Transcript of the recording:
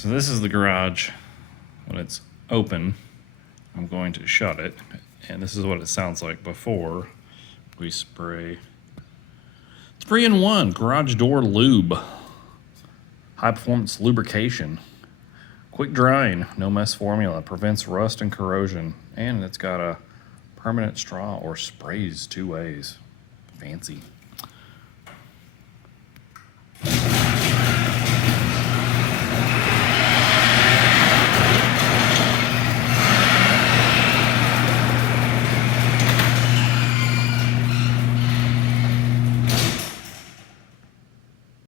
So this is the garage when it's open. I'm going to shut it, and this is what it sounds like before we spray. 3-in-1 garage door lube. High performance lubrication. Quick drying, no mess formula, prevents rust and corrosion, and it's got a permanent straw or sprays 2 ways. Fancy.